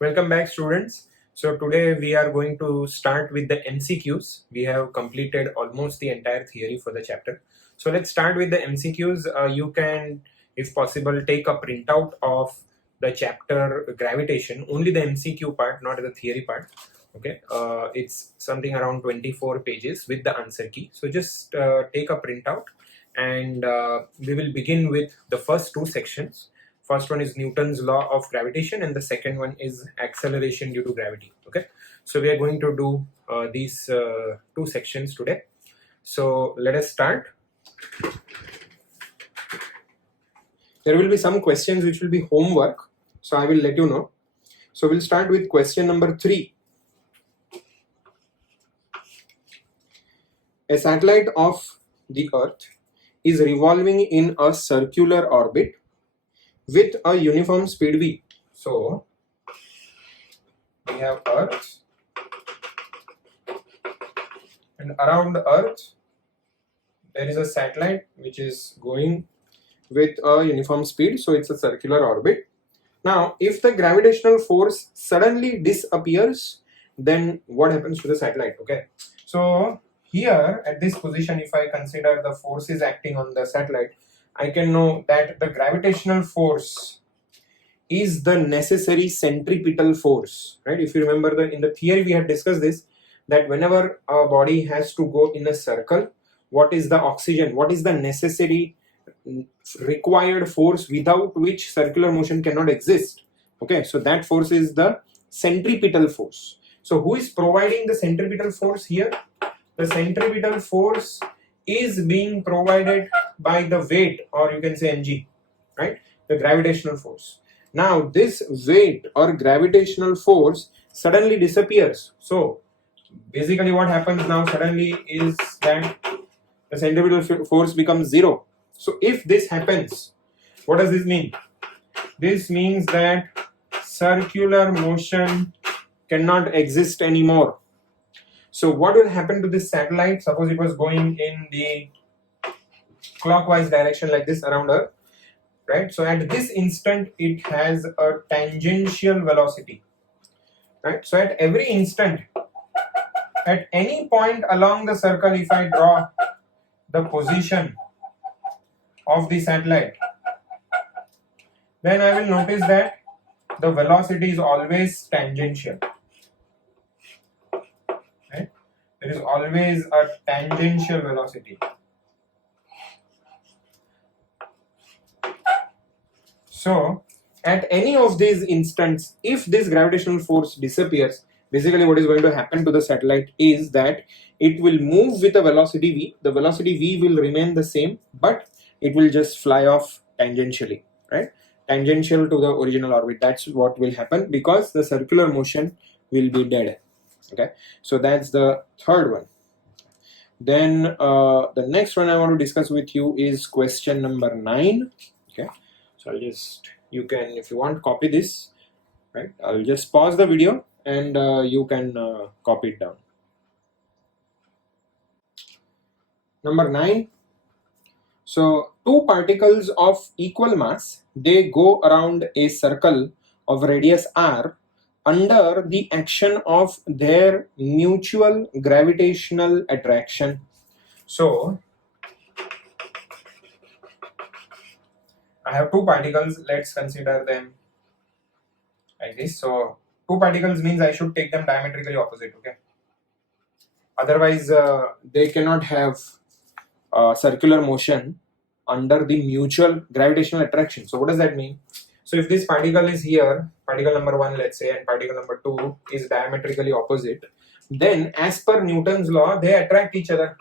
Welcome back, students. So today we are going to start with the MCQs. We have completed almost the entire theory for the chapter. So let's start with the MCQs. You can, if possible, take a printout of the chapter gravitation, only the MCQ part, not the theory part. Okay, it's something around 24 pages with the answer key. So just take a printout and we will begin with the first two sections. First one is Newton's law of gravitation and the second one is acceleration due to gravity. Okay, so we are going to do these two sections today. So let us start. There will be some questions which will be homework, so I will let you know. So we'll start with question number 3. A satellite of the Earth is revolving in a circular orbit with a uniform speed v. So we have Earth, and around the Earth there is a satellite which is going with a uniform speed, so it's a circular orbit. Now if the gravitational force suddenly disappears, then what happens to the satellite? Okay, so here at this position, if I consider the forces acting on the satellite, I can know that the gravitational force is the necessary centripetal force, right? If you remember, in the theory we had discussed this, that whenever a body has to go in a circle, what is the oxygen, what is the necessary required force without which circular motion cannot exist? Okay, so that force is the centripetal force. So who is providing the centripetal force here? The centripetal force is being provided by the weight, or you can say mg, right? The gravitational force. Now this weight or gravitational force suddenly disappears. So basically what happens now suddenly is that the centripetal force becomes 0. So if this happens, what does this mean? This means that circular motion cannot exist anymore. So what will happen to this satellite? Suppose it was going in the clockwise direction like this around Earth, right? So at this instant it has a tangential velocity, right? So at every instant, at any point along the circle, if I draw the position of the satellite, then I will notice that the velocity is always tangential, right? There is always a tangential velocity. So at any of these instants, if this gravitational force disappears, basically what is going to happen to the satellite is that it will move with a velocity v. The velocity v will remain the same, but it will just fly off tangentially, right? Tangential to the original orbit. That's what will happen because the circular motion will be dead. Okay, so that's the third one. Then the next one I want to discuss with you is question number 9. Okay, so I'll just, you can, if you want, copy this, right? I'll just pause the video and you can copy it down. Number 9. So two particles of equal mass, they go around a circle of radius r under the action of their mutual gravitational attraction. So I have two particles, let's consider them like this. So two particles means I should take them diametrically opposite, okay? Otherwise they cannot have circular motion under the mutual gravitational attraction. So what does that mean? So if this particle is here, particle number 1 let's say, and particle number 2 is diametrically opposite, then as per Newton's law they attract each other,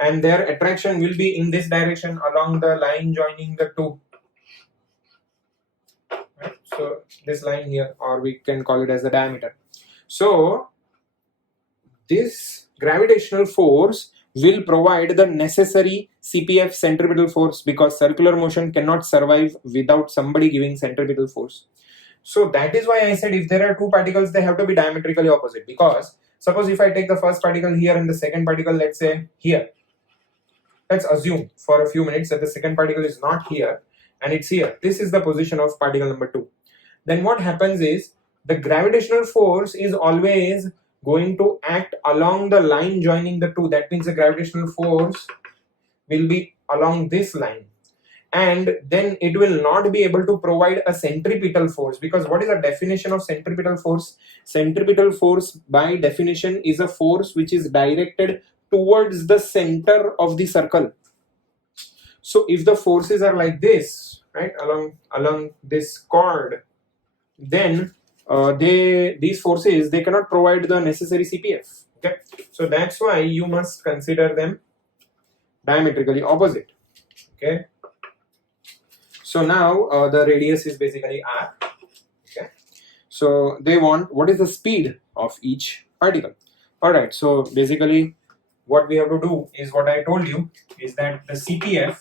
and their attraction will be in this direction along the line joining the two, right? So this line here, or we can call it as the diameter. So this gravitational force will provide the necessary CPF, centripetal force, because circular motion cannot survive without somebody giving centripetal force. So that is why I said if there are two particles, they have to be diametrically opposite, because suppose if I take the first particle here and the second particle, let's say here, let's assume for a few minutes that the second particle is not here and it's here. This is the position of particle number 2. then what happens is the gravitational force is always going to act along the line joining the two. That means the gravitational force will be along this line, and then it will not be able to provide a centripetal force, because what is the definition of centripetal force? Centripetal force by definition is a force which is directed towards the center of the circle. So if the forces are like this, right, along this chord, then these forces, they cannot provide the necessary CPF. Okay, so that's why you must consider them diametrically opposite. Okay, so now the radius is basically r. Okay, so they want what is the speed of each particle. All right, so basically what we have to do is what I told you, is that the CPF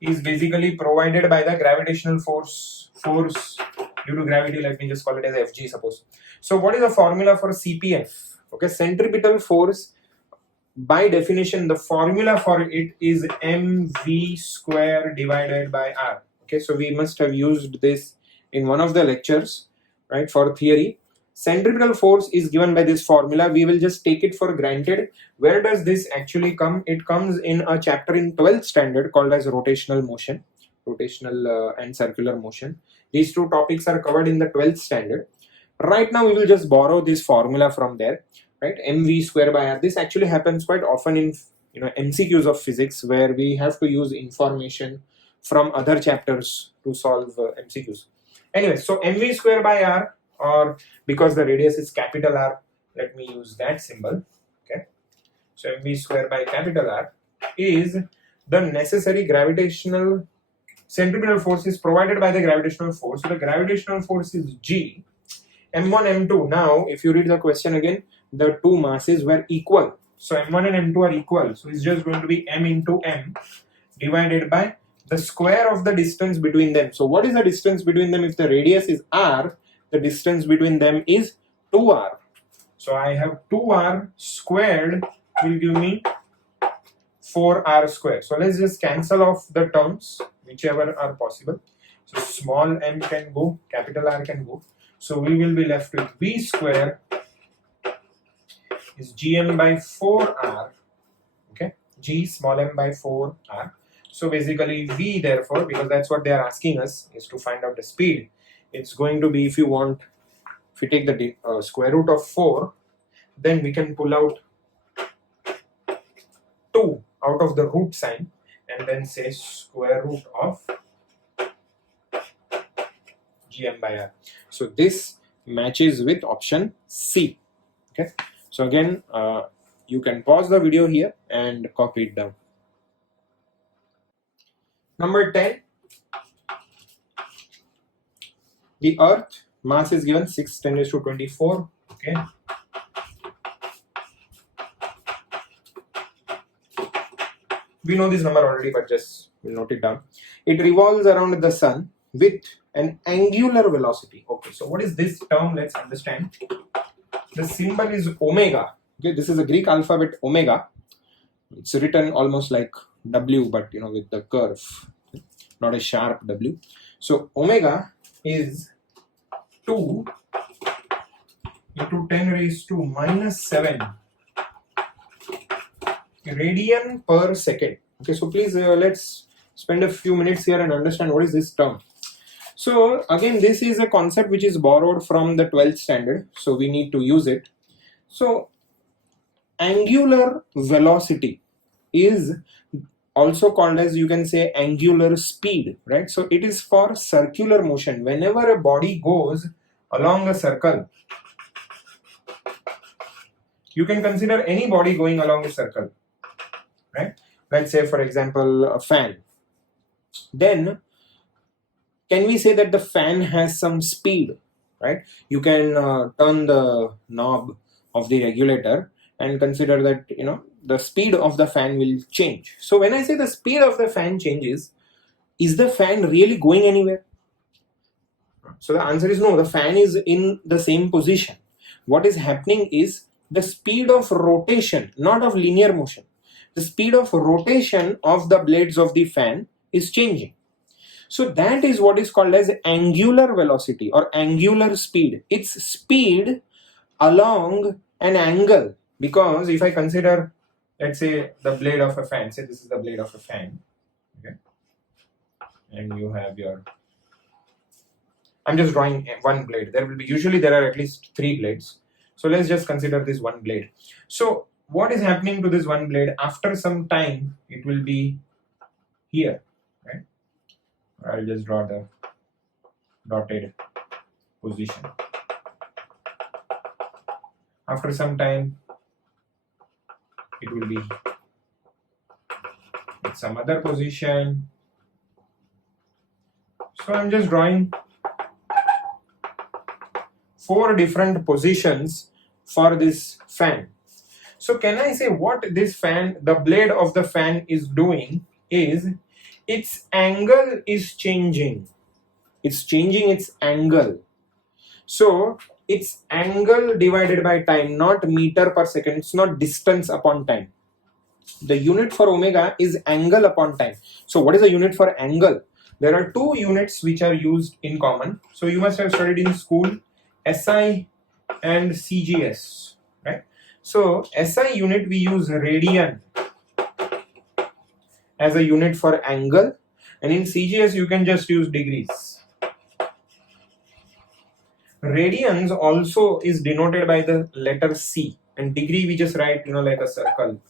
is basically provided by the gravitational force due to gravity. Let me just call it as Fg, suppose. So what is the formula for CPF? Okay, centripetal force, by definition the formula for it is mv square divided by r. Okay, so we must have used this in one of the lectures, right, for theory. Centripetal force is given by this formula. We will just take it for granted. Where does this actually come? It comes in a chapter in 12th standard called as rotational motion, rotational and circular motion. These two topics are covered in the 12th standard. Right now we will just borrow this formula from there, right? mv square by r. This actually happens quite often in MCQs of physics, where we have to use information from other chapters to solve MCQs. Anyway, so mv square by r, or because the radius is capital R, let me use that symbol. Okay, so mv square by capital R is the necessary gravitational centripetal force is provided by the gravitational force. So the gravitational force is G. M1, M2. Now, if you read the question again, the two masses were equal. So M1 and M2 are equal. So it's just going to be M into M divided by the square of the distance between them. So what is the distance between them? If the radius is R, the distance between them is 2r. So I have 2r squared will give me 4r squared. So let's just cancel off the terms, whichever are possible. So small m can go, capital R can go. So we will be left with v square is gm by 4r. Okay, g small m by 4r. So basically v, therefore, because that's what they are asking us, is to find out the speed. It's going to be, if you take the square root of 4, then we can pull out 2 out of the root sign and then say square root of gm by r. So this matches with option C. Okay, so again you can pause the video here and copy it down. Number 10, the Earth mass is given 6 × 10⁻²⁴. Okay, we know this number already, but just we'll note it down. It revolves around the sun with an angular velocity. Okay, so what is this term? Let's understand. The symbol is omega. Okay, this is a Greek alphabet omega. It's written almost like W, but with the curve, not a sharp W. So omega is 2 into 10⁻⁻⁷ radian per second. Okay, so please let's spend a few minutes here and understand what is this term. So again, this is a concept which is borrowed from the 12th standard, so we need to use it. So angular velocity is also called as, you can say, angular speed, right? So it is for circular motion. Whenever a body goes along a circle, you can consider any body going along a circle, right? Let's say, for example, a fan. Then can we say that the fan has some speed, right? You can turn the knob of the regulator and consider that the speed of the fan will change. So when I say the speed of the fan changes, is the fan really going anywhere? So the answer is no. The fan is in the same position. What is happening is the speed of rotation, not of linear motion. The speed of rotation of the blades of the fan is changing. So that is what is called as angular velocity or angular speed. It's speed along an angle, because if I consider, let's say, the blade of a fan, say this is the blade of a fan, okay, and you have your, I'm just drawing one blade. There will be, usually there are at least 3 blades. So let's just consider this one blade. So what is happening to this one blade? After some time, it will be here, right? I'll just draw the dotted position. After some time, it will be at some other position. So I'm just drawing 4 different positions for this fan. So can I say what this fan, the blade of the fan is doing is, its angle is changing. It's changing its angle. So it's angle divided by time, not meter per second. It's not distance upon time. The unit for omega is angle upon time. So what is the unit for angle? There are 2 units which are used in common. So you must have studied in school SI and CGS, right? So SI unit we use radian as a unit for angle, and in CGS you can just use degrees. Radians also is denoted by the letter C, and degree we just write, like a circle.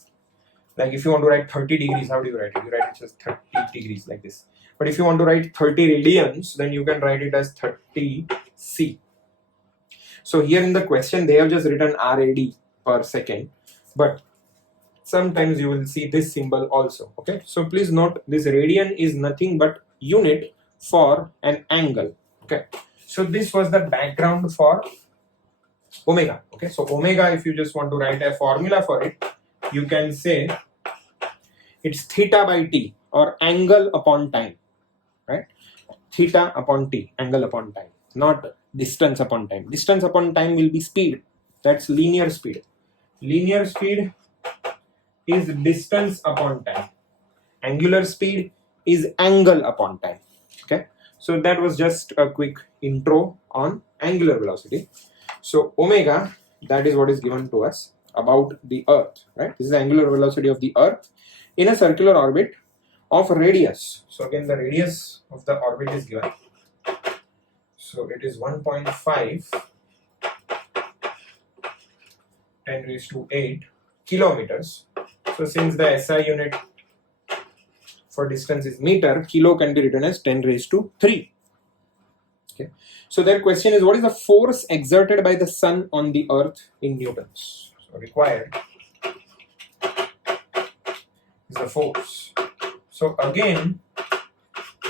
Like if you want to write 30 degrees, how do you write it? You write it just 30 degrees like this. But if you want to write 30 radians, then you can write it as 30 C. So here in the question, they have just written RAD per second, but sometimes you will see this symbol also. Okay, so please note this radian is nothing but unit for an angle. Okay, so this was the background for omega. Okay, so omega, if you just want to write a formula for it, you can say it's theta by t, or angle upon time, right? Theta upon t, angle upon time, not distance upon time. Distance upon time will be speed. That's linear speed. Linear speed is distance upon time. Angular speed is angle upon time. Okay, so that was just a quick intro on angular velocity. So omega, that is what is given to us about the Earth, right? This is angular velocity of the Earth in a circular orbit of radius. So again, the radius of the orbit is given. So it is 1.5 10⁸ kilometers. So since the SI unit for distance is meter, kilo can be written as 10⁵. Okay. So their question is, what is the force exerted by the sun on the Earth in newtons? So required is the force. So again,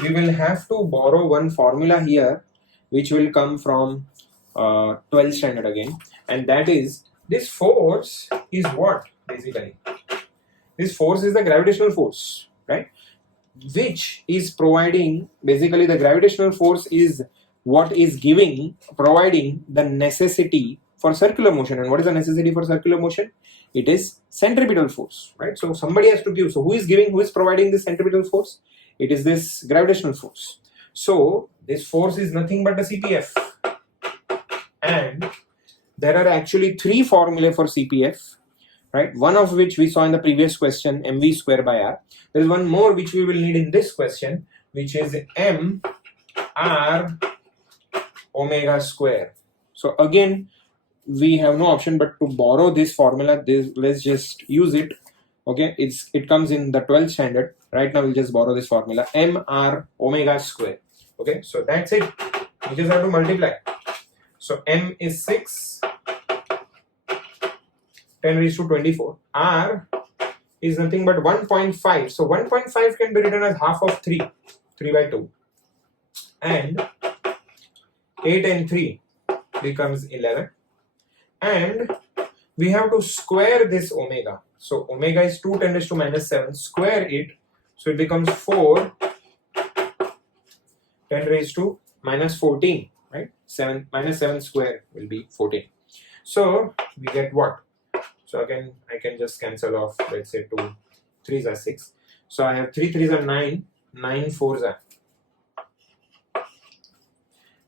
we will have to borrow one formula here, which will come from 12th standard again, and that is, this force is what basically? This force is the gravitational force, right? Which is providing, basically the gravitational force is what is providing the necessity for circular motion. And what is the necessity for circular motion? It is centripetal force, right? So somebody has to give. So who is providing this centripetal force? It is this gravitational force. So this force is nothing but the CPF. And there are actually 3 formulae for CPF, right? One of which we saw in the previous question, mv square by r. There is one more which we will need in this question, which is m r omega square. So again, we have no option but to borrow this formula. Let's just use it. Okay, it comes in the 12th standard. Right now we'll just borrow this formula, m r omega square. Okay, so that's it. We just have to multiply. So m is 6 10⁻²⁴. R is nothing but 1.5. So 1.5 can be written as half of 3 by 2. And 8 and 3 becomes 11. And we have to square this omega. So omega is 2 10⁻⁻⁷. Square it. So it becomes 4 10⁻⁻14. Right? 7 minus 7 square will be 14. So we get what? So again, I can just cancel off, let's say 2 3s are 6. So I have 3 3s are 9, 9 4s are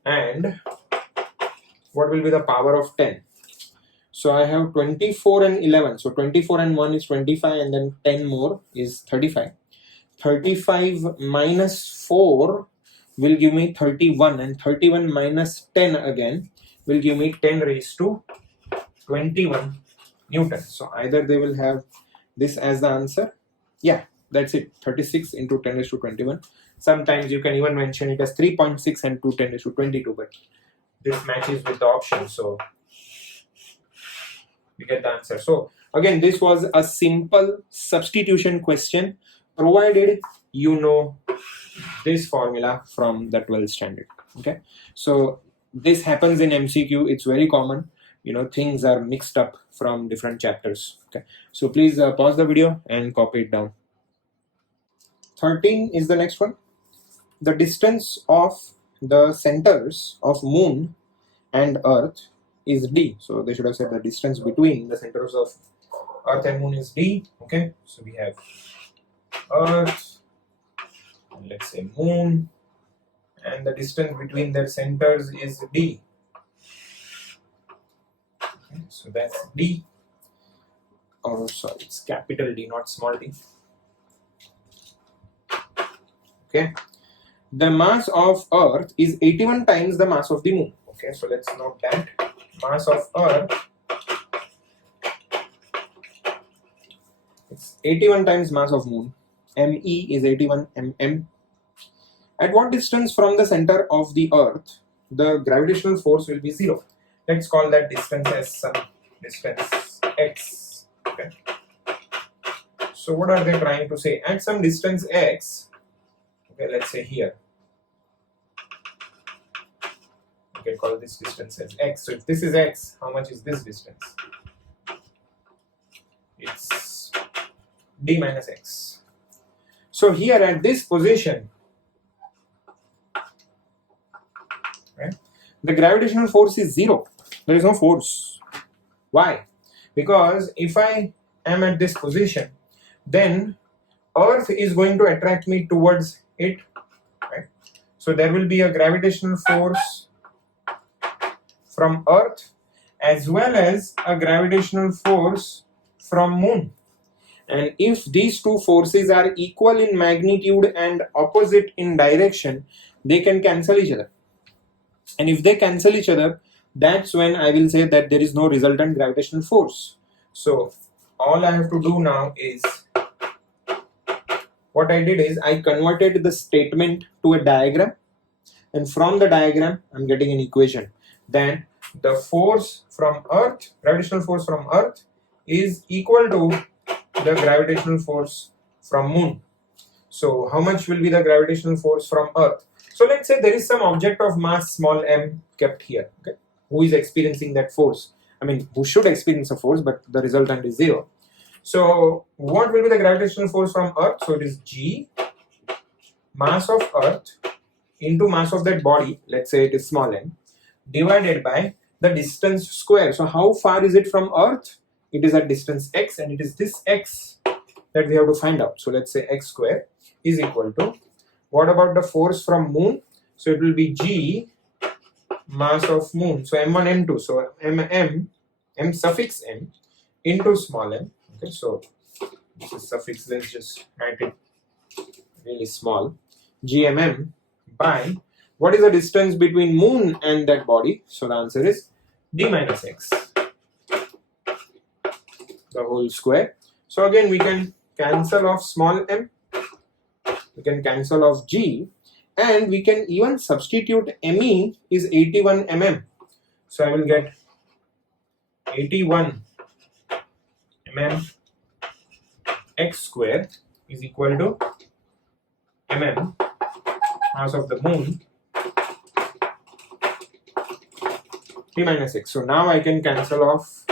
and what will be the power of 10? So I have 24 and 11. So 24 and 1 is 25, and then 10 more is 35. 35 minus 4 will give me 31, and 31 minus 10 again will give me 10 raised to 21 Newton. So either they will have this as the answer. Yeah, that's it. 36 into 10 raised to 21. Sometimes you can even mention it as 3.6 and 2 10 raised to 22, but this matches with the option, so we get the answer. So again, this was a simple substitution question, provided you know this formula from the 12th standard. Okay, so this happens in MCQ. It's very common. You know, things are mixed up from different chapters. Okay, so please pause the video and copy it down. 13 is the next one. The distance of the centers of moon and earth is d. So they should have said the distance between the centers of earth and moon is d. Okay, so we have earth and let's say moon, and the distance between their centers is d. Okay, so that's d. Oh sorry, it's capital D, not small d. Okay, the mass of earth is 81 times the mass of the moon. Okay, so let's note that mass of earth, it's 81 times mass of moon. ME is 81 mm. At what distance from the center of the earth the gravitational force will be 0? Let's call that distance as some distance x. Okay, so what are they trying to say? At some distance x, okay, let's say here, okay, call this distance as x. So if this is x, how much is this distance? It's d minus x. So here at this position, right, the gravitational force is 0. There is no force. Why? Because if I am at this position, then earth is going to attract me towards it, right? So there will be a gravitational force from earth as well as a gravitational force from moon, and if these two forces are equal in magnitude and opposite in direction, they can cancel each other, and if they cancel each other, that's when I will say that there is no resultant gravitational force. So all I have to do now is, what I did is I converted the statement to a diagram, and from the diagram I'm getting an equation. Then the force from earth, gravitational force from earth, is equal to the gravitational force from moon. So how much will be the gravitational force from earth? So let's say there is some object of mass small m kept here, okay, who is experiencing that force. I mean, who should experience a force, but the resultant is 0. So what will be the gravitational force from earth? So it is g mass of earth into mass of that body, let's say it is small m, divided by the distance square. So how far is it from earth? It is at distance x, and it is this x that we have to find out. So let's say x square is equal to, what about the force from moon? So it will be g mass of moon, so m1 m2, so m suffix m into small m. Okay, so this is suffix, let's just write it really small, gmm by, what is the distance between moon and that body? So the answer is d minus x, the whole square. So again we can cancel off small m, we can cancel off g, and we can even substitute me is 81 mm. So I will get 81 mm x square is equal to mm mass of the moon d minus x. So now I can cancel off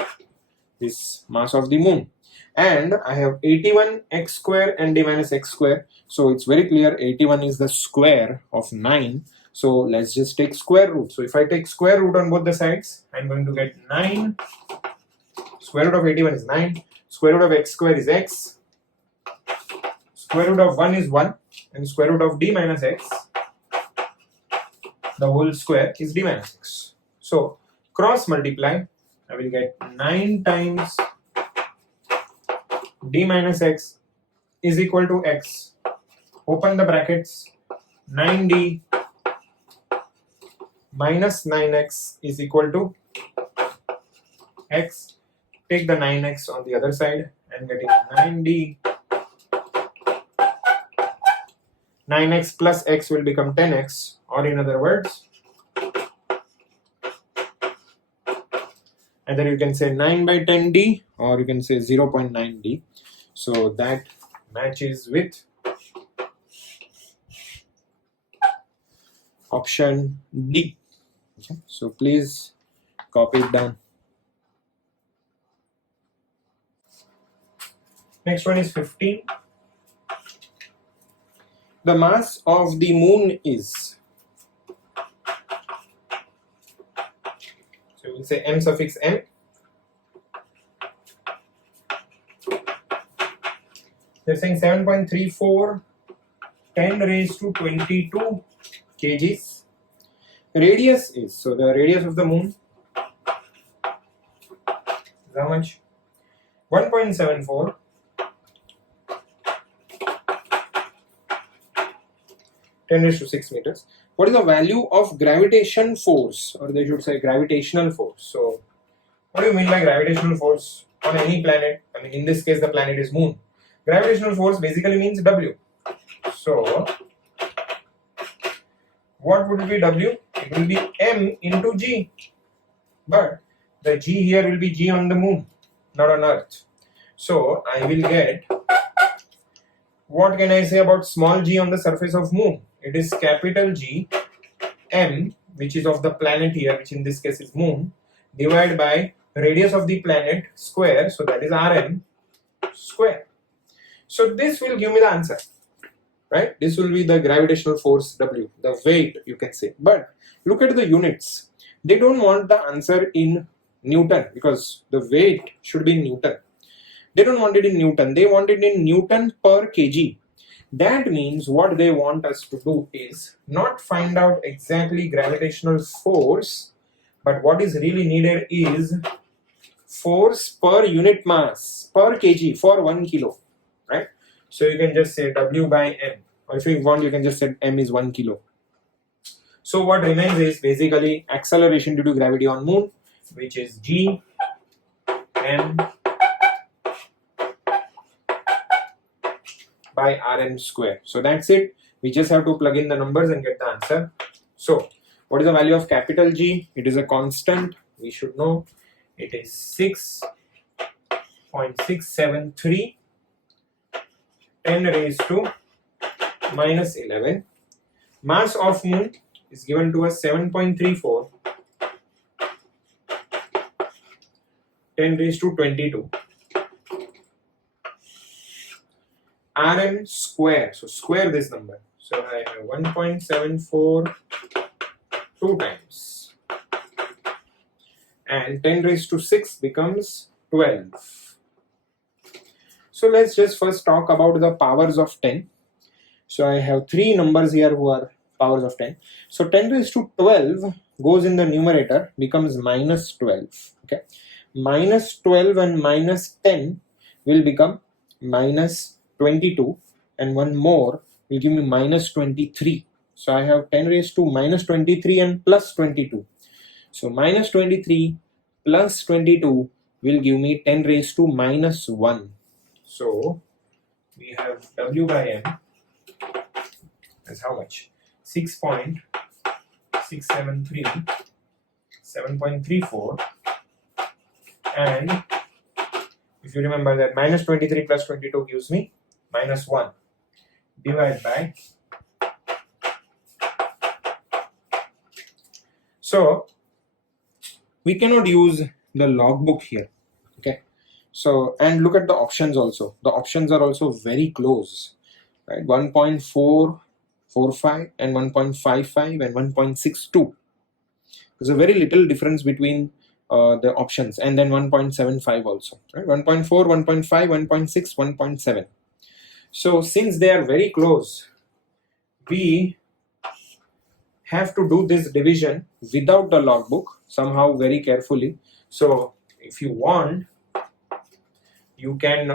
this mass of the moon, and I have 81 x square and d minus x square. So it's very clear 81 is the square of 9. So let's just take square root. So if I take square root on both the sides, I'm going to get 9. Square root of 81 is 9. Square root of x square is x. Square root of 1 is 1. And square root of d minus x the whole square is d minus x. So cross multiply, I will get 9 times d minus x is equal to x. Open the brackets. 9d minus 9x is equal to x. Take the 9x on the other side and getting 9d. 9x plus x will become 10x, or in other words, either you can say 9 by 10d or you can say 0.9d. So that matches with option D. Okay. So please copy it down. Next one is 15. The mass of the moon is, so we'll say m suffix m. They're saying 7.34 10 raised to 22 kgs. Radius is, so the radius of the moon is how much? 1.74 10 raised to 6 meters. What is the value of gravitation force, or they should say gravitational force? So what do you mean by gravitational force on any planet? I mean, in this case the planet is moon. Gravitational force basically means W. So what would be W? It will be m into g, but the g here will be g on the moon, not on earth. So I will get, what can I say about small g on the surface of moon? It is capital G m, which is of the planet here, which in this case is moon, divided by radius of the planet square, so that is Rm square. So this will give me the answer, right? This will be the gravitational force W, the weight you can say. But look at the units. They don't want the answer in Newton because the weight should be in Newton. They don't want it in Newton. They want it in Newton per kg. That means what they want us to do is not find out exactly gravitational force, but what is really needed is force per unit mass per kg for 1 kilo, right? So you can just say W by m, or if you want you can just say m is 1 kilo. So what remains is basically acceleration due to gravity on moon, which is g m by Rm square. So that's it. We just have to plug in the numbers and get the answer. So what is the value of capital G? It is a constant. We should know it is 6.673 10 raised to minus 11. Mass of moon is given to us 7.34 10 raised to 22. Rm square, so square this number. So I have 1.74 2 times, and 10 raised to 6 becomes 12. So let's just first talk about the powers of 10. So I have 3 numbers here who are powers of 10. So 10 raised to 12 goes in the numerator, becomes minus 12. Okay, minus 12 and minus 10 will become minus 22, and one more will give me minus 23. So I have 10 raised to minus 23 and plus 22. So minus 23 plus 22 will give me 10 raised to minus 1. So we have W by m as how much? 6.673 7.34, and if you remember that minus 23 plus 22 gives me minus 1 divided by, so we cannot use the logbook here. Okay, so and look at the options also. The options are also very close, right? 1.445 and 1.55 and 1.62. There's a very little difference between the options, and then 1.75 also, right? 1.4, 1.5, 1.6, 1.7. So since they are very close, we have to do this division without the logbook somehow very carefully. So if you want, you can,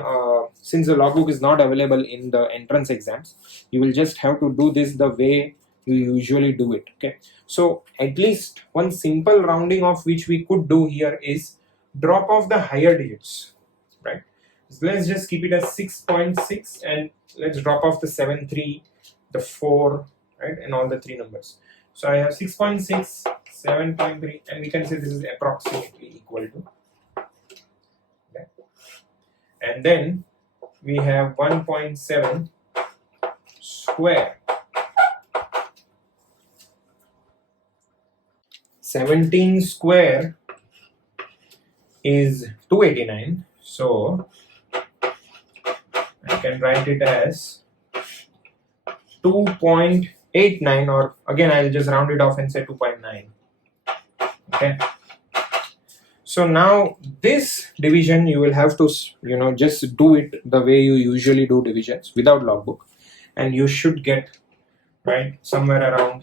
since the logbook is not available in the entrance exams, you will just have to do this the way you usually do it. Okay, so at least one simple rounding off which we could do here is drop off the higher digits, right? So let's just keep it as 6.6 and let's drop off the 7, 3, the 4, right, and all the 3 numbers. So I have 6.6, 7.3, and we can say this is approximately equal to, okay. And then we have 1.7 square. 17 square is 289, so I can write it as 2.89, or again I'll just round it off and say 2.9. Okay, so now this division you will have to, you know, just do it the way you usually do divisions without logbook, and you should get, right, somewhere around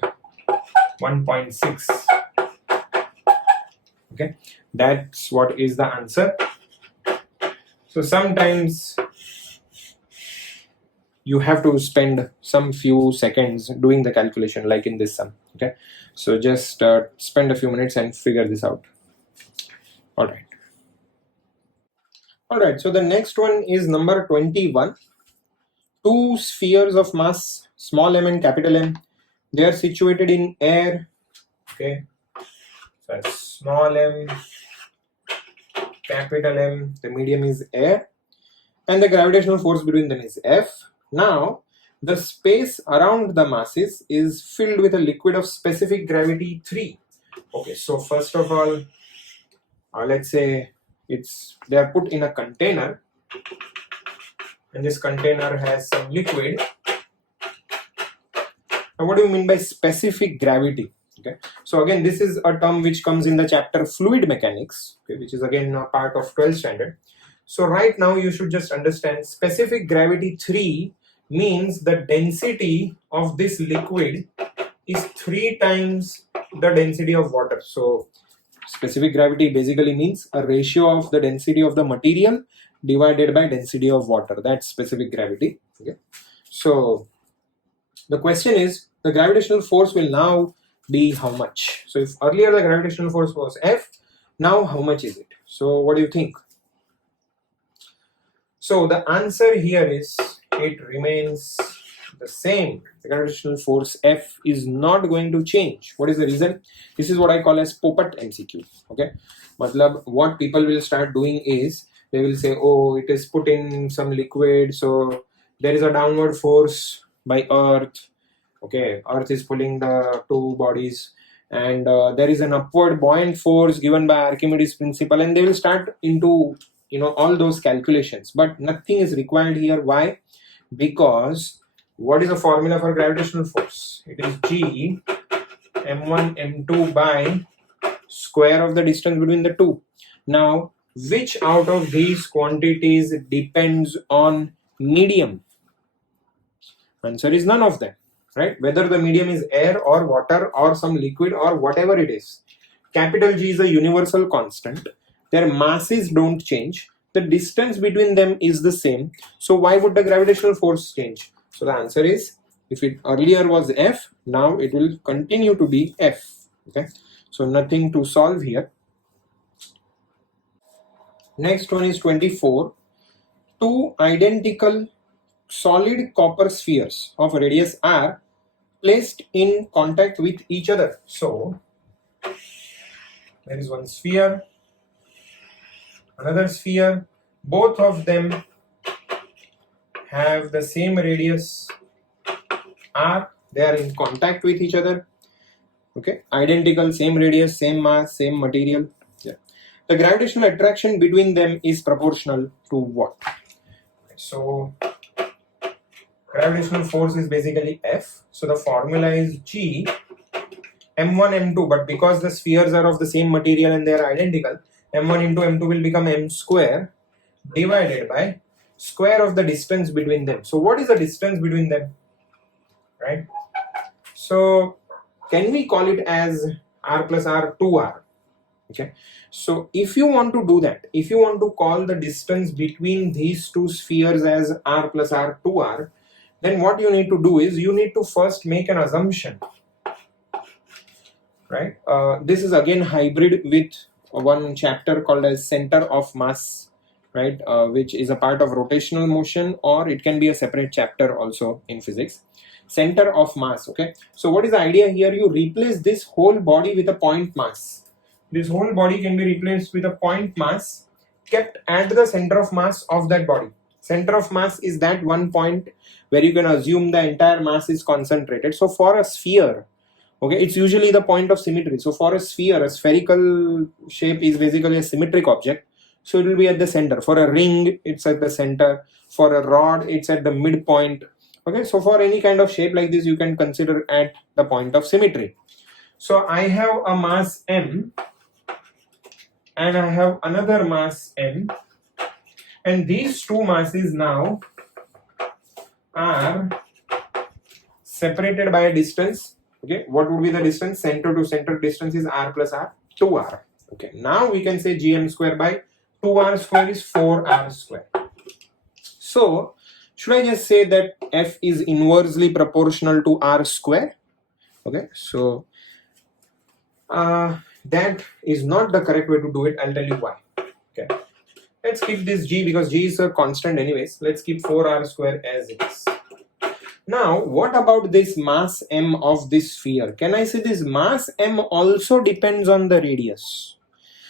1.6. Okay, that's what is the answer. So sometimes you have to spend some few seconds doing the calculation, like in this sum. Okay, so just spend a few minutes and figure this out. All right, so the next one is number 21. Two spheres of mass, small m and capital M, they are situated in air. Okay, so small m, capital M, the medium is air, and the gravitational force between them is F. Now the space around the masses is filled with a liquid of specific gravity 3. Okay, so first of all, let's say they are put in a container, and this container has some liquid. Now what do you mean by specific gravity? Okay, so again this is a term which comes in the chapter fluid mechanics, okay, which is again a part of 12th standard. So right now you should just understand specific gravity 3 means the density of this liquid is 3 times the density of water. So specific gravity basically means a ratio of the density of the material divided by density of water. That's specific gravity. Okay, so the question is, the gravitational force will now be how much? So if earlier the gravitational force was F, now how much is it? So what do you think? So the answer here is it remains the same. The gravitational force F is not going to change. What is the reason? This is what I call as Poppet MCQ. Okay, matlab what people will start doing is they will say, oh, it is put in some liquid, so there is a downward force by Earth. Okay, Earth is pulling the two bodies, and there is an upward buoyant force given by Archimedes principle, and they will start into, you know, all those calculations, but nothing is required here. Why? Because what is the formula for gravitational force? It is G m1 m2 by square of the distance between the two. Now which out of these quantities depends on medium? Answer is none of them, right? Whether the medium is air or water or some liquid or whatever it is, capital G is a universal constant. Their masses don't change. The distance between them is the same. So why would the gravitational force change? So the answer is, if it earlier was F, now it will continue to be F. Okay, so nothing to solve here. Next one is 24. Two identical solid copper spheres of radius r placed in contact with each other. So there is one sphere, another sphere, both of them have the same radius r, they are in contact with each other. Okay, identical, same radius, same mass, same material. Yeah. The gravitational attraction between them is proportional to what? So gravitational force is basically F, so the formula is G m1 m2, but because the spheres are of the same material and they are identical, m1 into m2 will become m square divided by square of the distance between them. So what is the distance between them, right? So can we call it as r plus r 2r? Okay, so if you want to do that, if you want to call the distance between these two spheres as r plus r 2r, then what you need to do is you need to first make an assumption, right? This is again hybrid with one chapter called as center of mass, right? Which is a part of rotational motion, or it can be a separate chapter also in physics. Center of mass. Okay, so what is the idea here? You replace this whole body with a point mass. This whole body can be replaced with a point mass kept at the center of mass of that body. Center of mass is that one point where you can assume the entire mass is concentrated. So for a sphere, okay, it's usually the point of symmetry. So for a sphere, a spherical shape is basically a symmetric object, so it will be at the center. For a ring, it's at the center. For a rod, it's at the midpoint. Okay, so for any kind of shape like this, you can consider at the point of symmetry. So I have a mass m and I have another mass m, and these two masses now are separated by a distance. Okay, what would be the distance? Center to center distance is r plus r 2r. Okay, now we can say gm square by 2r square is 4r square. So should I just say that f is inversely proportional to r square? Okay, so that is not the correct way to do it. I'll tell you why. Okay, let's keep this g because g is a constant anyways. Let's keep 4r square as it is. Now, what about this mass m of this sphere? Can I say this mass m also depends on the radius?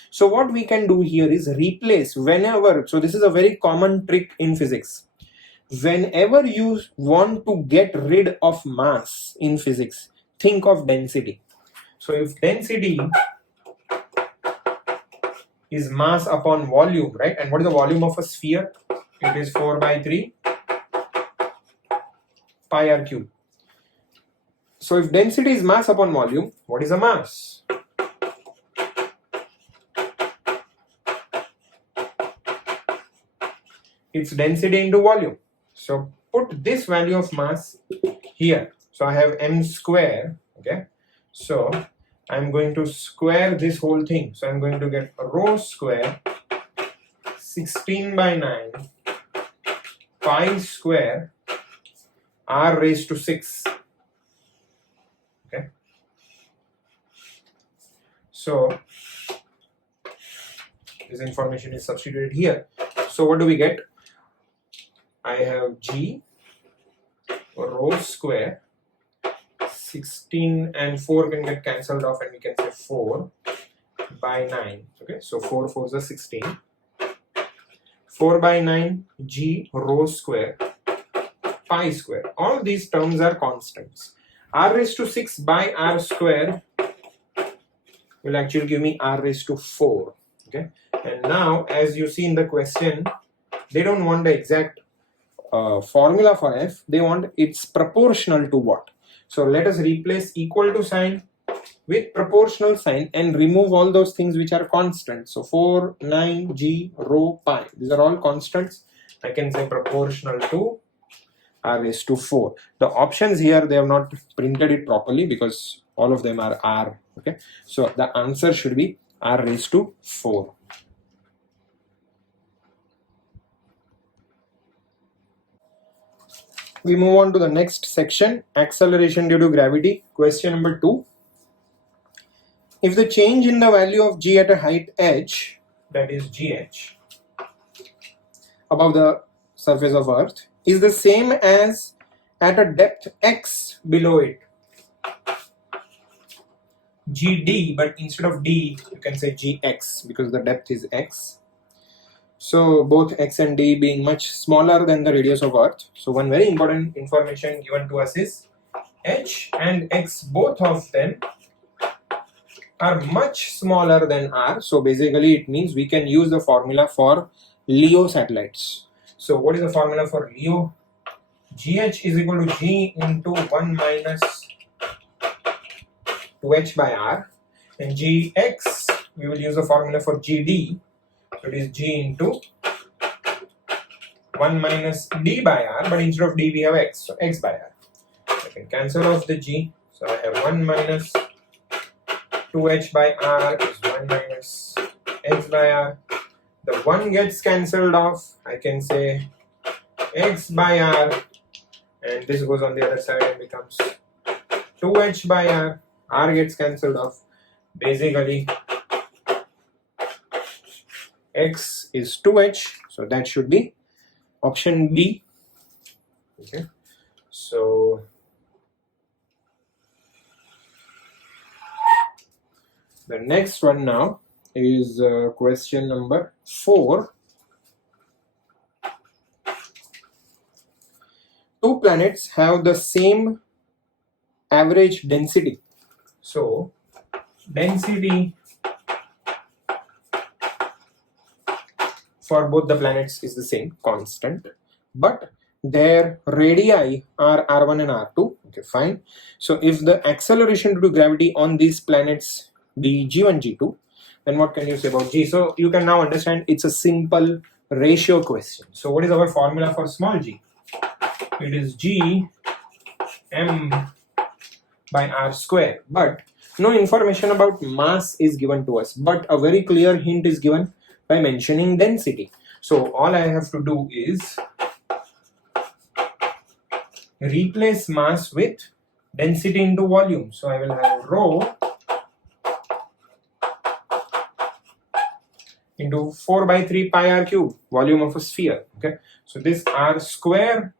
So what we can do here is replace whenever, so this is a very common trick in physics. Whenever you want to get rid of mass in physics, think of density. So if density is mass upon volume, right? And what is the volume of a sphere? It is 4 by 3 pi r cube. So if density is mass upon volume, what is the mass? It's density into volume. So put this value of mass here. So I have m square. Okay, so I'm going to square this whole thing. So I'm going to get rho square 16 by 9 pi square r raised to 6. Okay, so this information is substituted here. So what do we get? I have g rho square 16 and 4 can get cancelled off, and we can say 4 by 9. Okay, so 4 4s are 16. 4 by 9 g rho square pi square. All these terms are constants. R raised to 6 by r square will actually give me r raised to 4. Okay, and now as you see in the question, they don't want the exact formula for f, they want it's proportional to what. So let us replace equal to sign with proportional sign and remove all those things which are constants. So 4, 9, g, rho, pi, these are all constants. I can say proportional to r raised to 4. The options here, they have not printed it properly because all of them are r. Okay, so the answer should be r raised to 4. We move on to the next section, acceleration due to gravity. Question number 2. If the change in the value of g at a height h, that is gh, above the surface of Earth, is the same as at a depth x below it, gd, but instead of d, you can say gx because the depth is x. So both x and d being much smaller than the radius of Earth. So one very important information given to us is h and x, both of them are much smaller than r. So basically it means we can use the formula for LEO satellites. So what is the formula for LEO? GH is equal to g into 1 minus 2h by r, and gx we will use the formula for GD. So it is g into 1 minus d by r, but instead of d we have x, so x by r. I can cancel off the g, So I have 1 minus 2h by r is 1 minus x by r. The 1 gets cancelled off. I can say x by r, and this goes on the other side and becomes 2h by r. R gets cancelled off. Basically, x is 2h, so that should be option B. Okay, so the next one now is question number 4. Two planets have the same average density. So density for both the planets is the same, constant, but their radii are r1 and r2. Okay, fine. So if the acceleration due to gravity on these planets be g1, g2, then what can you say about g? So you can now understand it's a simple ratio question. So what is our formula for small g? It is g m by r square, but no information about mass is given to us, but a very clear hint is given by mentioning density. So all I have to do is replace mass with density into volume. So I will have rho into 4 by 3 pi r cube, volume of a sphere. Okay, so this r square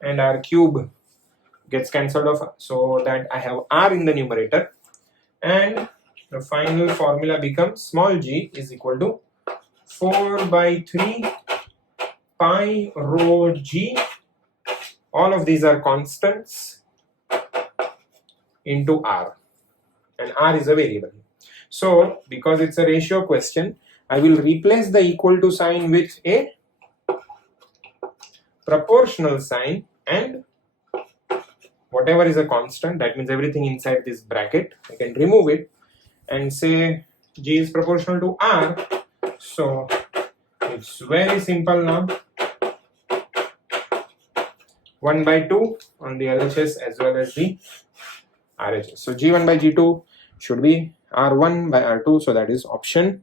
and r cube gets cancelled off, so that I have r in the numerator, and the final formula becomes small g is equal to 4 by 3 pi rho g, all of these are constants, into r, and r is a variable. So because it's a ratio question, I will replace the equal to sign with a proportional sign, and whatever is a constant, that means everything inside this bracket, I can remove it and say g is proportional to r. So it's very simple now. 1 by 2 on the LHS as well as the RHS. So g1 by g2 should be r1 by r2, so that is option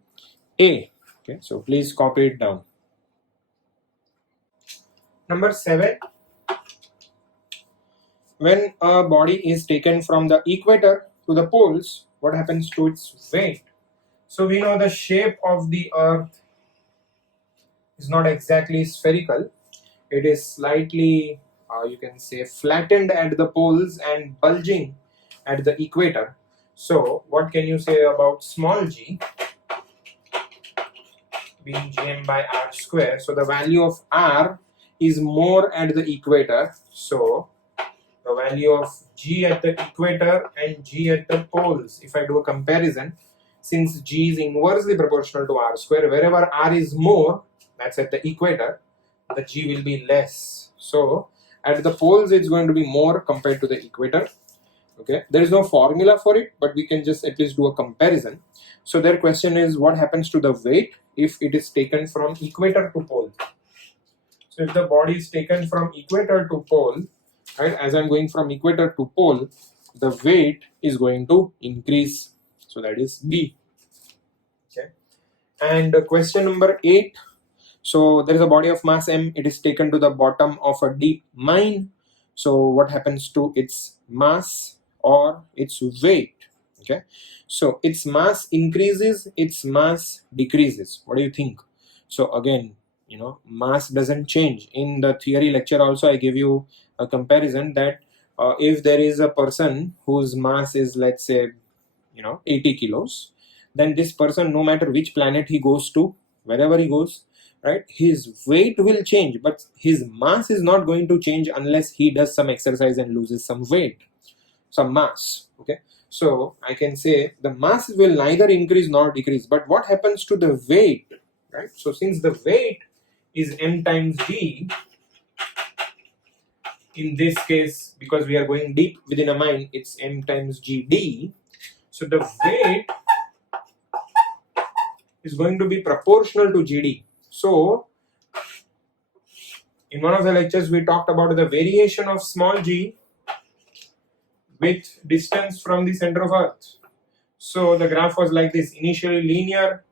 A. Okay, so please copy it down. Number 7. When a body is taken from the equator to the poles, what happens to its weight? So we know the shape of the earth is not exactly spherical. It is slightly, you can say, flattened at the poles and bulging at the equator. So what can you say about small g being gm by r square? So the value of r is more at the equator, so the value of g at the equator and g at the poles, if I do a comparison, since g is inversely proportional to r square, wherever r is more, that's at the equator, the g will be less. So at the poles it's going to be more compared to the equator. Okay, there is no formula for it, but we can just at least do a comparison. So their question is, what happens to the weight if it is taken from equator to pole? So if the body is taken from equator to pole, right, as I'm going from equator to pole, the weight is going to increase. So that is B. Okay, and question number 8. So there is a body of mass m, it is taken to the bottom of a deep mine. So what happens to its mass or its weight? Okay, so its mass increases, its mass decreases. What do you think? So again, you know, mass doesn't change. In the theory lecture also I give you a comparison that if there is a person whose mass is, let's say, 80 kilos, then this person, no matter which planet he goes to, wherever he goes, right, his weight will change, but his mass is not going to change unless he does some exercise and loses some weight, some mass. Okay, so I can say the mass will neither increase nor decrease, but what happens to the weight, right? So since the weight is m times d, in this case, because we are going deep within a mine, it's m times gd. So the weight is going to be proportional to gd. So in one of the lectures we talked about the variation of small g with distance from the center of Earth. So the graph was like this: initially linear,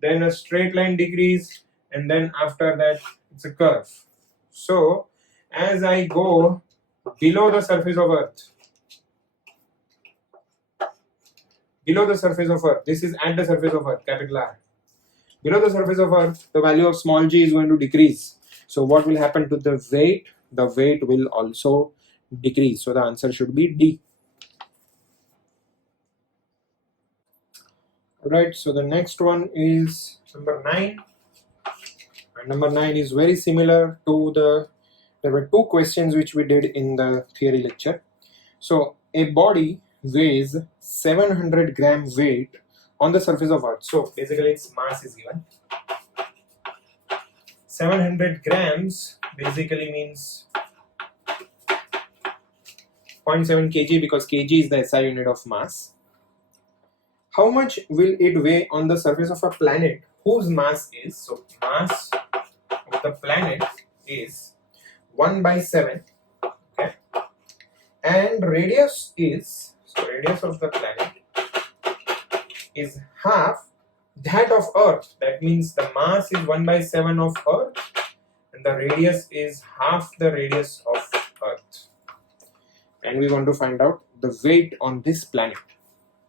then a straight line decrease, and then after that it's a curve. So as I go below the surface of Earth, this is at the surface of Earth, capital R. Below the surface of Earth, the value of small g is going to decrease. So what will happen to the weight? The weight will also decrease. So the answer should be D. Alright, so the next one is number 9. And number 9 is very similar to there were two questions which we did in the theory lecture. So a body weighs 700 gram weight on the surface of Earth. So basically its mass is given. 700 grams basically means 0.7 kg, because kg is the SI unit of mass. How much will it weigh on the surface of a planet whose mass is, so mass of the planet is 1/7, okay, and radius is, so radius of the planet is half that of Earth. That means the mass is 1/7 of Earth and the radius is half the radius of Earth, and we want to find out the weight on this planet.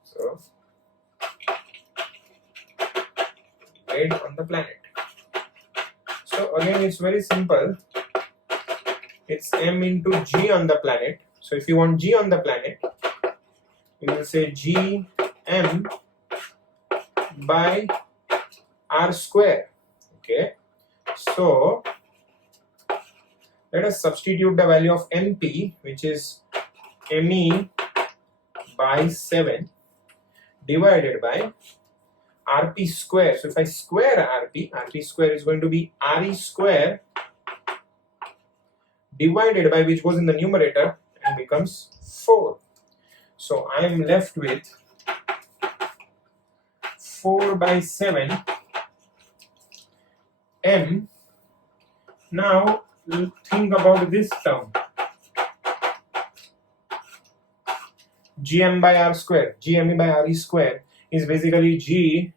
So weight on the planet. So again it's very simple. It's m into g on the planet. So if you want g on the planet, you will say g m by r square. Okay, so let us substitute the value of mp, which is me by 7 divided by rp square. So if I square rp square is going to be re square divided by, which goes in the numerator and becomes 4. So I am left with 4/7 m. Now think about this term, gm by r square. Gme by re square is basically g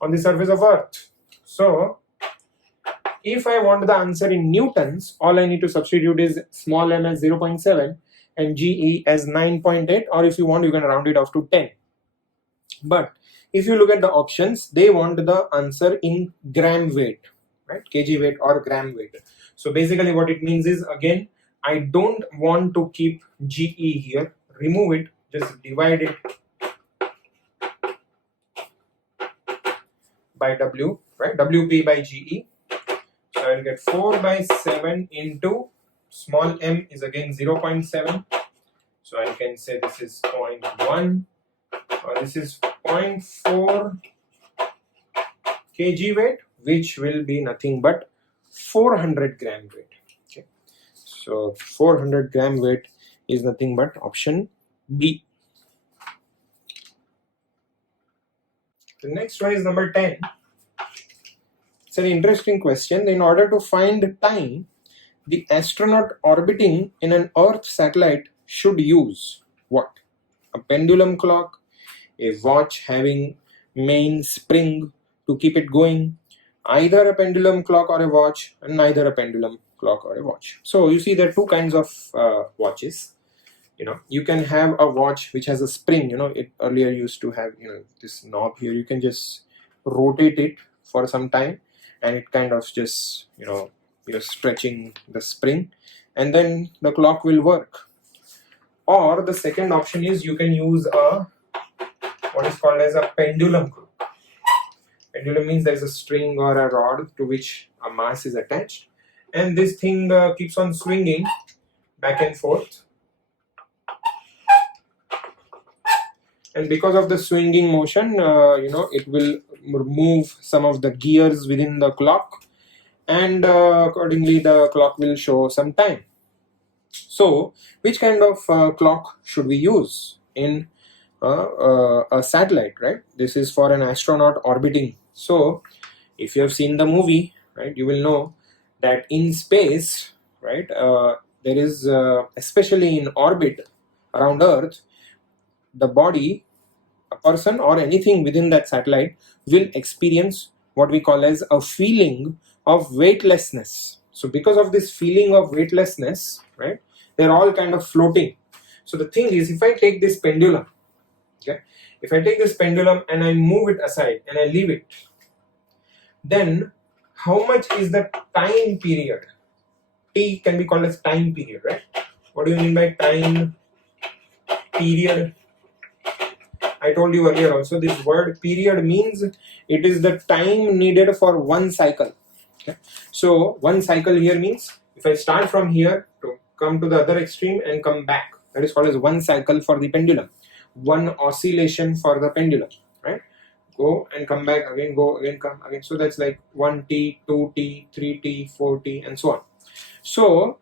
on the surface of Earth. So if I want the answer in newtons, all I need to substitute is small m as 0.7 and ge as 9.8, or if you want you can round it off to 10. But if you look at the options, they want the answer in gram weight, right? Kg weight or gram weight. So basically what it means is, again, I don't want to keep ge here, remove it, just divide it by w, right? Wp by ge. So I'll get 4/7 into small m is again 0.7. So I can say this is 0.1 or this is 0.4 kg weight, which will be nothing but 400 gram weight. Okay, so 400 gram weight is nothing but option B. The next one is number 10. It's an interesting question. In order to find time, the astronaut orbiting in an Earth satellite should use what? A pendulum clock, a watch having main spring to keep it going, either a pendulum clock or a watch, and neither a pendulum clock or a watch. So you see there are two kinds of watches. You can have a watch which has a spring. It earlier used to have this knob here. You can just rotate it for some time and it kind of just you're stretching the spring and then the clock will work. Or the second option is you can use what is called as a pendulum clock. Pendulum means there is a string or a rod to which a mass is attached, and this thing keeps on swinging back and forth, and because of the swinging motion it will move some of the gears within the clock, and accordingly the clock will show some time. So which kind of clock should we use in a satellite, right? This is for an astronaut orbiting. So if you have seen the movie, right, you will know that in space, right, there is especially in orbit around Earth, the body, a person or anything within that satellite will experience what we call as a feeling of weightlessness. So because of this feeling of weightlessness, right, they're all kind of floating. So the thing is, if I take this pendulum, okay, if I take this pendulum and I move it aside and I leave it, then how much is the time period? T can be called as time period, right? What do you mean by time period? I told you earlier also, this word period means it is the time needed for one cycle. Okay? So one cycle here means if I start from here to come to the other extreme and come back, that is called as one cycle for the pendulum, one oscillation for the pendulum, right? Go and come back again, go again, come again. So that's like 1t, 2t, 3t, 4t, and so on. So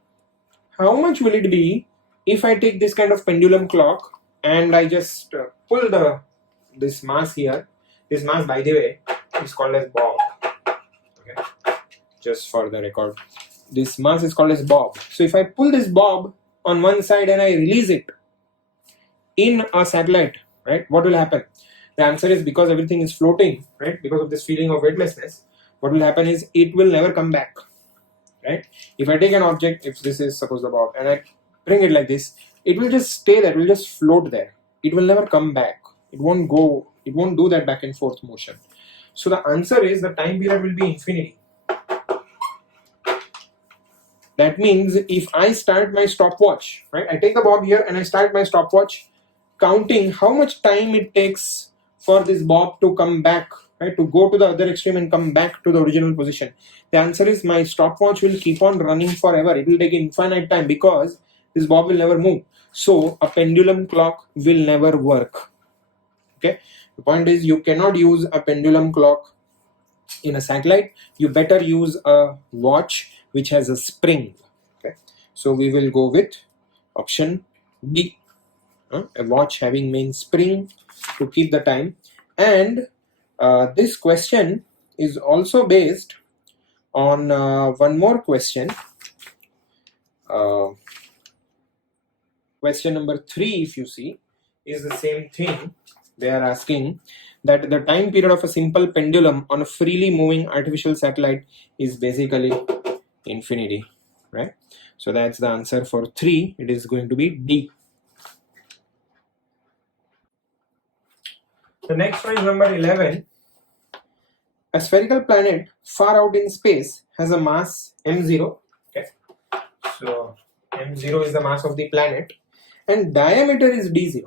how much will it be if I take this kind of pendulum clock and I just pull this mass here? This mass, by the way, is called as bob. Okay, just for the record, this mass is called as bob. So if I pull this bob on one side and I release it in a satellite, right, what will happen? The answer is, because everything is floating, right, because of this feeling of weightlessness, what will happen is it will never come back, right? If I take an object, if this is suppose the bob, and I bring it like this, it will just stay there, it will just float there, it will never come back, it won't go, it won't do that back and forth motion. So the answer is the time period will be infinity. That means if I start my stopwatch, right, I take the bob here and I start my stopwatch counting how much time it takes for this bob to come back, right, to go to the other extreme and come back to the original position. The answer is my stopwatch will keep on running forever. It will take infinite time because this bob will never move. So a pendulum clock will never work. Okay, the point is you cannot use a pendulum clock in a satellite. You better use a watch which has a spring. Okay, so we will go with option B, a watch having main spring to keep the time. And this question is also based on one more question. Question number 3, if you see, is the same thing. They are asking that the time period of a simple pendulum on a freely moving artificial satellite is basically infinity, right? So that's the answer for 3. It is going to be D. The next one is number 11. A spherical planet far out in space has a mass m0. Okay, so m0 is the mass of the planet and diameter is d0.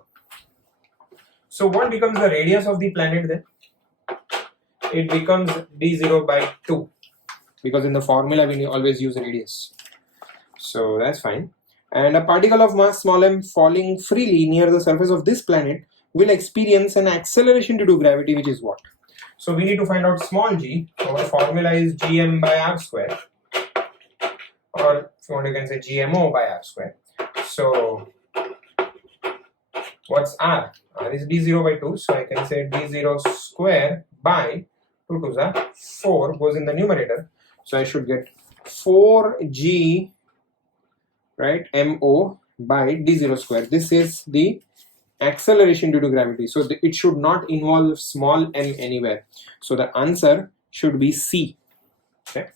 So what becomes the radius of the planet then? It becomes d0 by 2, because in the formula we always use radius. So that's fine. And a particle of mass small m falling freely near the surface of this planet will experience an acceleration due to gravity, which is what? So we need to find out small g. Our formula is gm by r square, or if you want you can say gmo by r square. So what's r? R is d0 by 2, so I can say d0 square by 2 to the 4 goes in the numerator. So I should get 4g, right, mo by d0 square. This is the acceleration due to gravity. So it should not involve small m anywhere. So the answer should be C. Okay.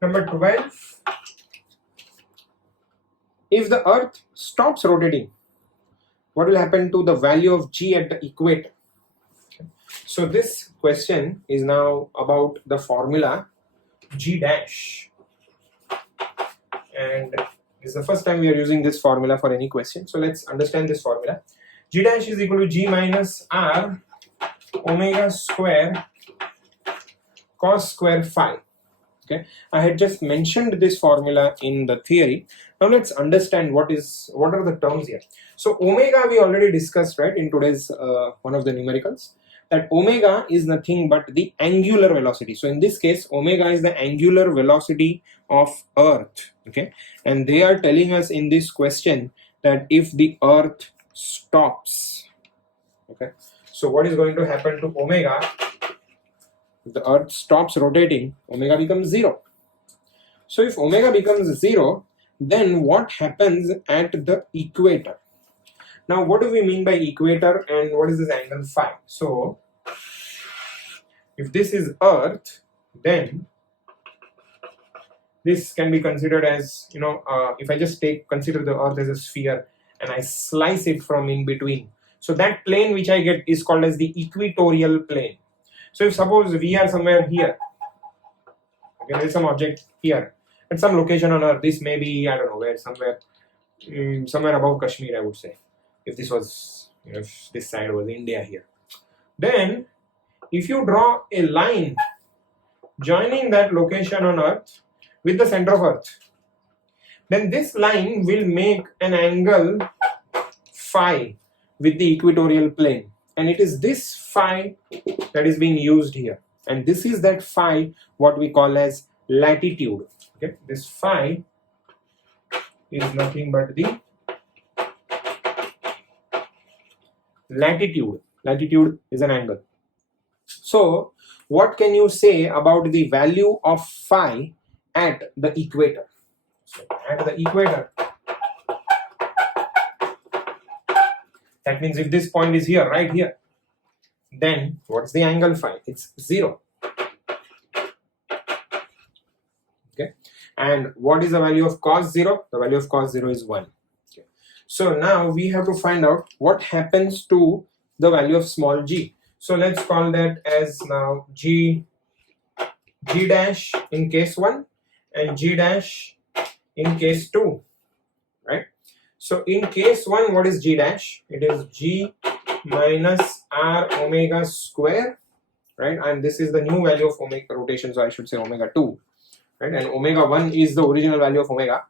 Number 12. If the Earth stops rotating, what will happen to the value of G at the equator? Okay. So this question is now about the formula G dash. And this is the first time we are using this formula for any question. So let's understand this formula. G dash is equal to G minus R omega square cos square phi. Okay, I had just mentioned this formula in the theory. Now let's understand what are the terms here. So omega we already discussed, right, in today's one of the numericals, that omega is nothing but the angular velocity. So in this case, omega is the angular velocity of Earth. Okay, and they are telling us in this question that if the Earth stops, okay, so what is going to happen to omega? If the Earth stops rotating, omega becomes 0. So if omega becomes 0, then what happens at the equator? Now what do we mean by equator and what is this angle phi? So if this is Earth, then this can be considered as, if I just consider the Earth as a sphere and I slice it from in between. So that plane which I get is called as the equatorial plane. So if suppose we are somewhere here, okay, there is some object here at some location on Earth. This may be, I don't know where, somewhere above Kashmir, I would say. If this was, if this side was India here, then if you draw a line joining that location on Earth with the center of Earth, then this line will make an angle phi with the equatorial plane, and it is this phi that is being used here, and this is that phi what we call as latitude. Okay, this phi is nothing but the latitude. Latitude is an angle. So what can you say about the value of phi at the equator? So at the equator, that means if this point is here, right here, then what's the angle phi? It's 0. Okay, and what is the value of cos 0? The value of cos 0 is 1. Okay. So now we have to find out what happens to the value of small g. So let's call that as now g dash in case 1 and g dash in case 2, right? So in case 1, what is g dash? It is g minus r omega square, right? And this is the new value of omega rotation, so I should say omega 2, right? And omega 1 is the original value of omega,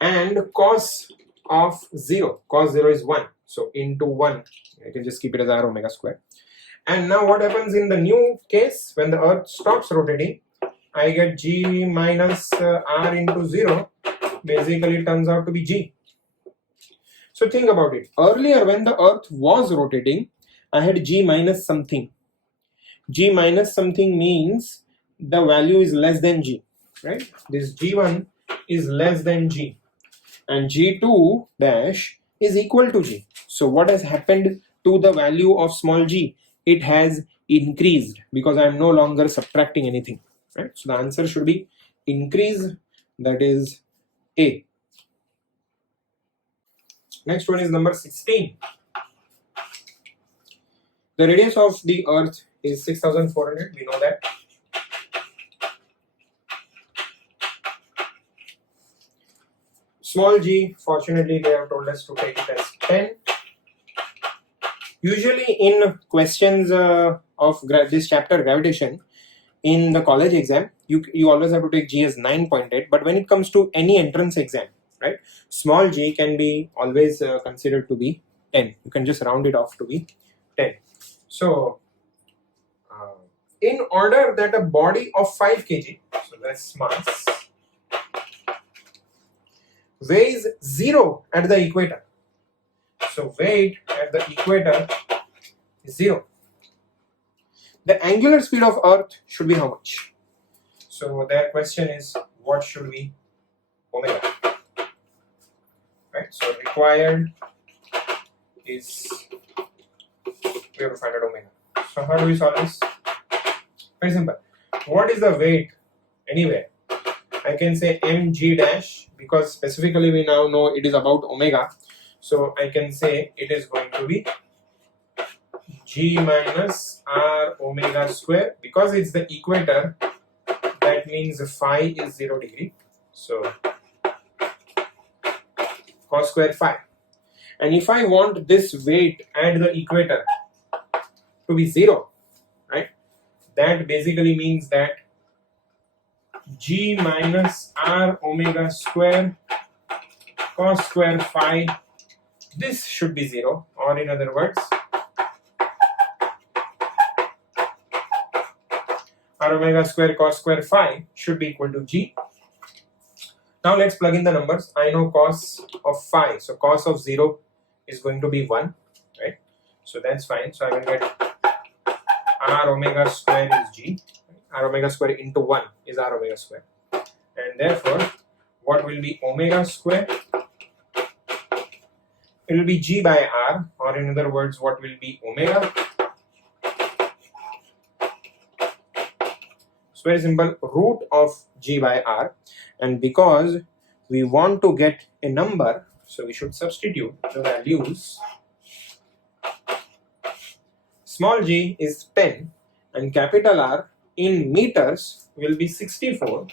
and cos of 0, cos 0 is 1, so into 1, I can just keep it as r omega square. And now what happens in the new case, when the Earth stops rotating, I get g minus r into 0, basically turns out to be g. So think about it. Earlier when the Earth was rotating, I had g minus something. G minus something means the value is less than g, right? This g1 is less than g, and g2 dash is equal to g. So what has happened to the value of small g? It has increased because I am no longer subtracting anything, right? So the answer should be increase, that is A. Next one is number 16. The radius of the Earth is 6,400, we know that. Small g, fortunately they have told us to take it as 10. Usually in questions of this chapter, gravitation, in the college exam, you always have to take g as 9.8, but when it comes to any entrance exam, right, small g can be always considered to be 10. You can just round it off to be 10. So in order that a body of 5 kg, so that's mass, weighs 0 at the equator. So weight at the equator is 0. The angular speed of Earth should be how much? So their question is, what should be omega? Right. So required is, we have to find out omega. So how do we solve this? Very simple. What is the weight anywhere? I can say mg dash, because specifically we now know it is about omega. So I can say it is going to be g minus r omega square. Because it's the equator, that means phi is 0 degree. So cos square phi. And if I want this weight at the equator to be 0, right, that basically means that g minus r omega square cos square phi, this should be 0, or in other words, r omega square cos square phi should be equal to g. Now let's plug in the numbers. I know cos of phi, so cos of 0 is going to be 1, right? So that's fine. So I will get r omega square is g. R omega square into 1 is r omega square, and and therefore what will be omega square? It will be g by r, or in other words, what will be omega? It's very simple, root of g by r, and because we want to get a number, so we should substitute the values. Small g is 10 and capital R in meters will be 64.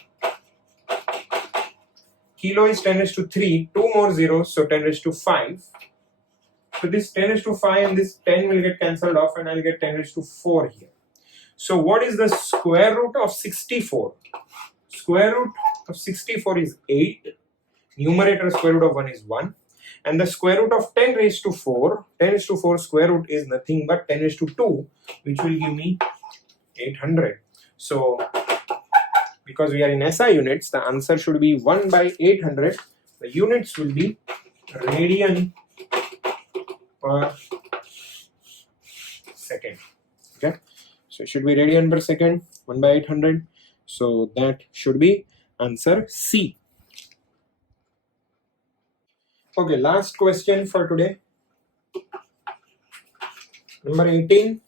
Kilo is 10 raised to 3, 2 more zeros, so 10 raised to 5. So this 10 raised to 5 and this 10 will get cancelled off, and I'll get 10 raised to 4 here. So what is the square root of 64? Square root of 64 is 8. Numerator square root of 1 is 1. And the square root of 10 raised to 4, 10 raised to 4 square root is nothing but 10 raised to 2, which will give me 800. So because we are in SI units, the answer should be 1 by 800. The units will be radian per second. Okay, so it should be radian per second, 1 by 800. So that should be answer C. Okay, last question for today. Number 18.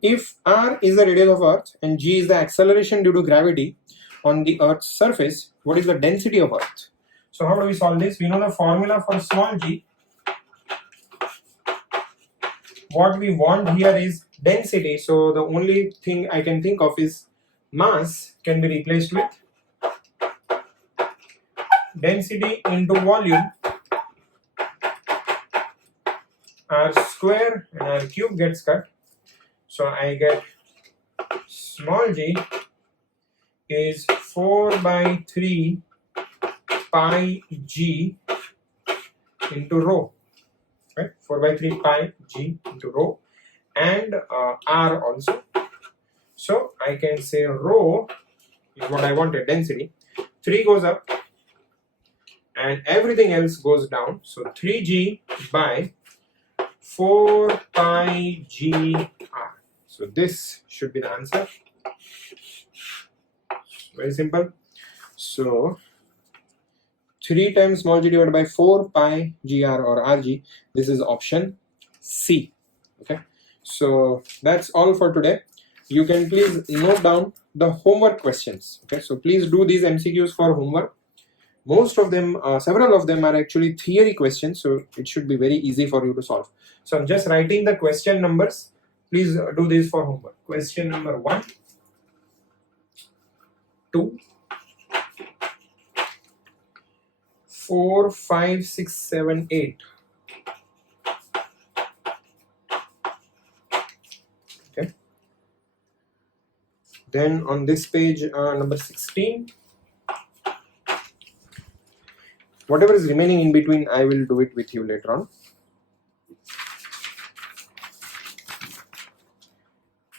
If r is the radius of Earth and g is the acceleration due to gravity on the Earth's surface, what is the density of Earth? So how do we solve this? We know the formula for small g. What we want here is density. So the only thing I can think of is mass can be replaced with density into volume. R square and R cube gets cut. So I get small g is 4 by 3 pi g into rho. Right? 4 by 3 pi g into rho, and r also. So I can say rho is what I wanted, density. 3 goes up and everything else goes down. So 3g by 4 pi g r. So this should be the answer. Very simple. So 3 times small g divided by 4 pi gr or rg. This is option C. Okay. So that's all for today. You can please note down the homework questions. Okay. So please do these MCQs for homework. Most of them, several of them are actually theory questions. So it should be very easy for you to solve. So I'm just writing the question numbers. Please do this for homework. Question number 1, 2, 4, 5, 6, 7, 8. Okay. Then on this page, number 16. Whatever is remaining in between, I will do it with you later on.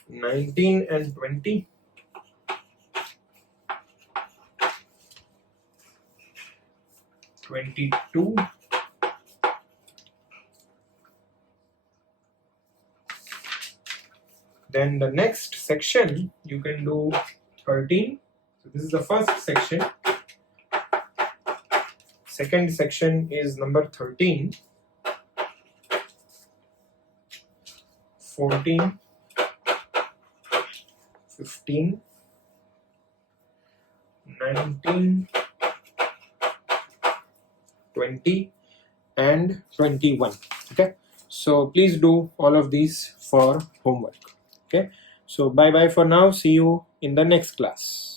19 and 20. 22. Then the next section you can do 13. So this is the first section. Second section is number 13. 14. 15, 19, 20 and 21. Okay, so please do all of these for homework. Okay, so bye bye for now. See you in the next class.